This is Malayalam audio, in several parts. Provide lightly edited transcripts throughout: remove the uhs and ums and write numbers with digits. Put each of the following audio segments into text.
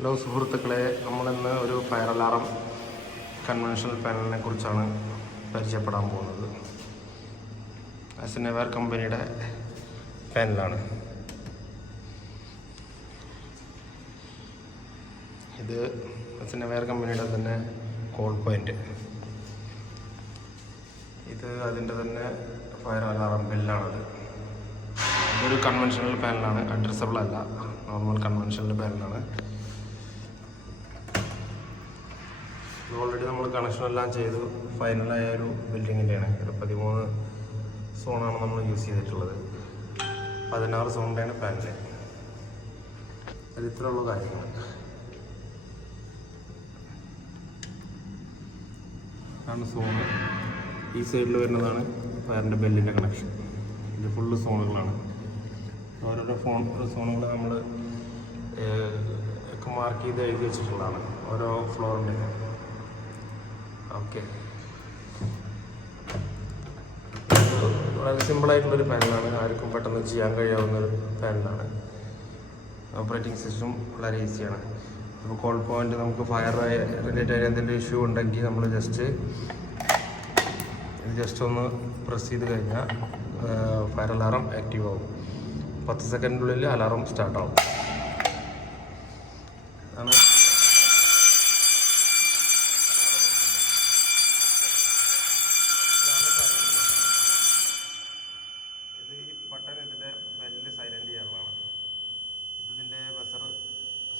ഹലോ സുഹൃത്തുക്കളെ, നമ്മളിന്ന് ഒരു ഫയർ അലാറം കൺവെൻഷണൽ പാനലിനെ കുറിച്ചാണ് പരിചയപ്പെടാൻ പോകുന്നത്. അസിനെവർ കമ്പനിയുടെ പാനലാണ് ഇത്. അസിനെവർ കമ്പനിയുടെ തന്നെ കോൾ പോയിന്റ്. ഇത് അതിൻ്റെ തന്നെ ഫയർ അലാറം ബെല്ലാണത്. ഇതൊരു കൺവെൻഷണൽ പാനലാണ്, അഡ്രസ്സബിൾ അല്ല, നോർമൽ കൺവെൻഷണൽ പാനലാണ്. ഓൾറെഡി നമ്മൾ കണക്ഷനെല്ലാം ചെയ്തു ഫൈനലായ ഒരു ബിൽഡിങ്ങിൻ്റെയാണ്. ഒരു 13 സോണാണ് നമ്മൾ യൂസ് ചെയ്തിട്ടുള്ളത്. 16 സോണിൻ്റെയാണ് പാനല്. അത് ഇത്രയുള്ള കാര്യങ്ങൾ. ആണ് സോണ്. ഈ സൈഡിൽ വരുന്നതാണ് ഫയറിൻ്റെ ബെല്ലിൻ്റെ കണക്ഷൻ. ഇത് ഫുള്ള് സോണുകളാണ്. ഓരോരോ സോണുകൾ നമ്മൾ ഒക്കെ മാർക്ക് ചെയ്ത് എഴുതി വെച്ചിട്ടുള്ളതാണ് ഓരോ ഫ്ലോറിൻ്റെ. ഓക്കെ, വളരെ സിമ്പിളായിട്ടുള്ളൊരു പാനലാണ്. ആർക്കും പെട്ടെന്ന് ചെയ്യാൻ കഴിയാവുന്നൊരു പാനലാണ്. ഓപ്പറേറ്റിംഗ് സിസ്റ്റം വളരെ ഈസിയാണ്. ഇപ്പോൾ കോൾ പോയിന്റ് നമുക്ക് ഫയർ റിലേറ്റഡ് ആയ എന്തെങ്കിലും ഇഷ്യൂ ഉണ്ടെങ്കിൽ നമ്മൾ ജസ്റ്റ് ഒന്ന് പ്രസ് ചെയ്ത് കഴിഞ്ഞാൽ ഫയർ അലാറം ആക്റ്റീവ് ആവും. 10 സെക്കൻഡിനുള്ളിൽ അലാറം സ്റ്റാർട്ടാവും. അതാണ് ബട്ടൺ. ഇതിൻ്റെ ബെല്ല് സൈലൻറ്റ് ചെയ്യാനുള്ളതാണ്. ഇതിൻ്റെ ബസർ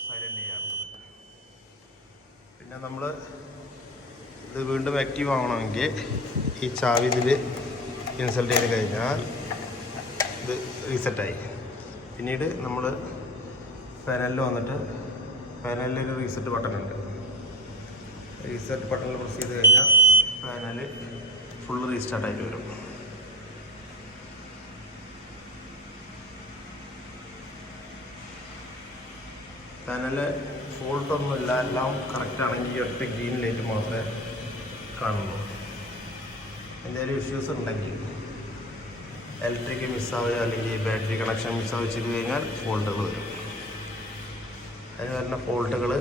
സൈലൻറ്റ് ചെയ്യാറുള്ളത്. പിന്നെ നമ്മൾ ഇത് വീണ്ടും ആക്റ്റീവ് ആവണമെങ്കിൽ ഈ ചാവി ഇതിൽ ഇൻസൾട്ട് ചെയ്ത് കഴിഞ്ഞാൽ ഇത് റീസെറ്റായി. പിന്നീട് നമ്മൾ പാനലിൽ വന്നിട്ട് പാനലിൽ ഒരു റീസെറ്റ് ബട്ടൺ ഉണ്ട്. റീസെറ്റ് ബട്ടണിൽ പ്രസ് ചെയ്ത് കഴിഞ്ഞാൽ പാനൽ ഫുള്ള് റീസ്റ്റാർട്ടായിട്ട് വരും. പാനല് ഫോൾട്ടൊന്നുമില്ല, എല്ലാം കറക്റ്റാണെങ്കിൽ ഒറ്റ ഗ്രീൻ ലൈറ്റ് മാത്രമേ കാണുള്ളൂ. എന്തെങ്കിലും ഇഷ്യൂസ് ഉണ്ടെങ്കിൽ ഇലക്ട്രിക് മിസ്സാവുക അല്ലെങ്കിൽ ബാറ്ററി കണക്ഷൻ മിസ്സാവുക ചെയ്ത് കഴിഞ്ഞാൽ ഫോൾട്ടുകൾ വരും. അതിന് വരുന്ന ഫോൾട്ടുകൾ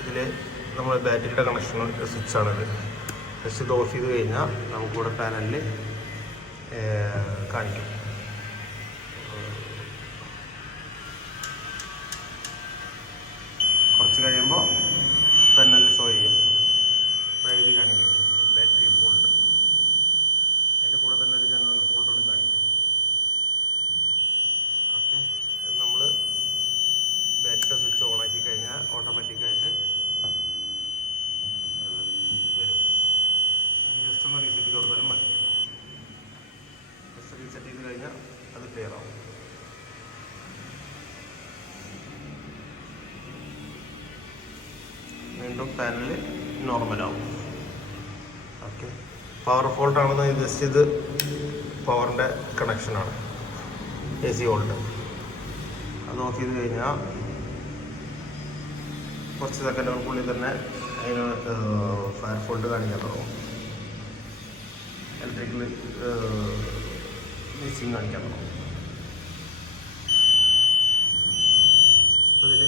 ഇതിൽ നമ്മൾ ബാറ്ററിയുടെ കണക്ഷൻ സ്വിച്ചാണിത്. ജസ്റ്റ് ഇത് ഓഫ് ചെയ്ത് കഴിഞ്ഞാൽ നമുക്കിവിടെ പാനലിൽ കാണിക്കും. കുറച്ച് കഴിയുമ്പോൾ പാനലിൽ ഷോ ചെയ്യും, എഴുതി കാണിക്കും ബാറ്ററി ഫോൾട്ട്. അതിൻ്റെ കൂടെ തന്നെ ഒരു ജനറൽ ഫോൾട്ടോട് കാണിക്കും. ഓക്കെ, അത് നമ്മൾ ബാറ്ററി സ്വിച്ച് ഓണാക്കി കഴിഞ്ഞാൽ ഓട്ടോമാറ്റിക്കായിട്ട് അത് വരും. ജസ്റ്റ് ഒന്ന് റീസെറ്റ് ചെയ്ത് കൊടുത്താലും മതി. ജസ്റ്റ് റീസെറ്റ് ചെയ്ത് കഴിഞ്ഞാൽ അത് ക്ലിയർ ആവും. വീണ്ടും പാനൽ നോർമലാവും. ഓക്കെ, പവർ ഫോൾട്ടാണെന്ന് ജസ്റ്റ് ഇത് പവറിൻ്റെ കണക്ഷനാണ്, AC വോൾട്ട്. അത് ഓഫ് ചെയ്ത് കഴിഞ്ഞാൽ കുറച്ച് സെക്കൻഡുകൾക്കുള്ളിൽ തന്നെ അതിന് ഫയർ ഫോൾട്ട് കാണിക്കാൻ തുടങ്ങും. ഇലക്ട്രിക്കൽ മിസ്സിങ് കാണിക്കാൻ തുടങ്ങും. അപ്പോൾ ഇതിൽ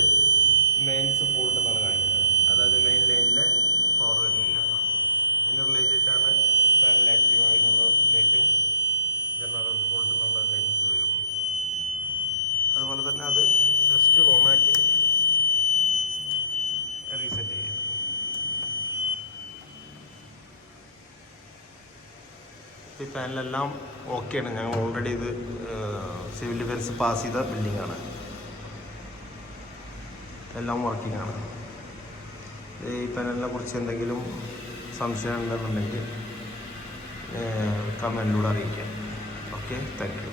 മെയിൻസ് ഫോൾട്ട് എന്നാണ് കാണിക്കുന്നത്. അതായത് മെയിൻ ലൈനിൻ്റെ പവർ വരുന്നില്ല. ഇതിന് റിലേറ്റഡാണ് പാനൽ ആക്റ്റീവ് ആയിരുന്നുള്ള ലൈറ്റും ജനറൽ ഫോൾട്ട് എന്നുള്ള ലൈറ്റ് വരും. അതുപോലെ തന്നെ അത് ജസ്റ്റ് ഓണാക്കി റീസെറ്റ് ചെയ്യും. ഈ പാനലെല്ലാം ഓക്കെയാണ്. ഞങ്ങൾ ഓൾറെഡി ഇത് സിവിൽ ഡിഫൻസ് പാസ് ചെയ്ത ബിൽഡിങ്ങാണ്. എല്ലാം വർക്കിംഗ് ആണ്. ഈ പാനലിനെ കുറിച്ച് എന്തെങ്കിലും സംശയം ഉണ്ടെന്നുണ്ടെങ്കിൽ കമൻറ്റിലൂടെ അറിയിക്കാം. Okay, thank you.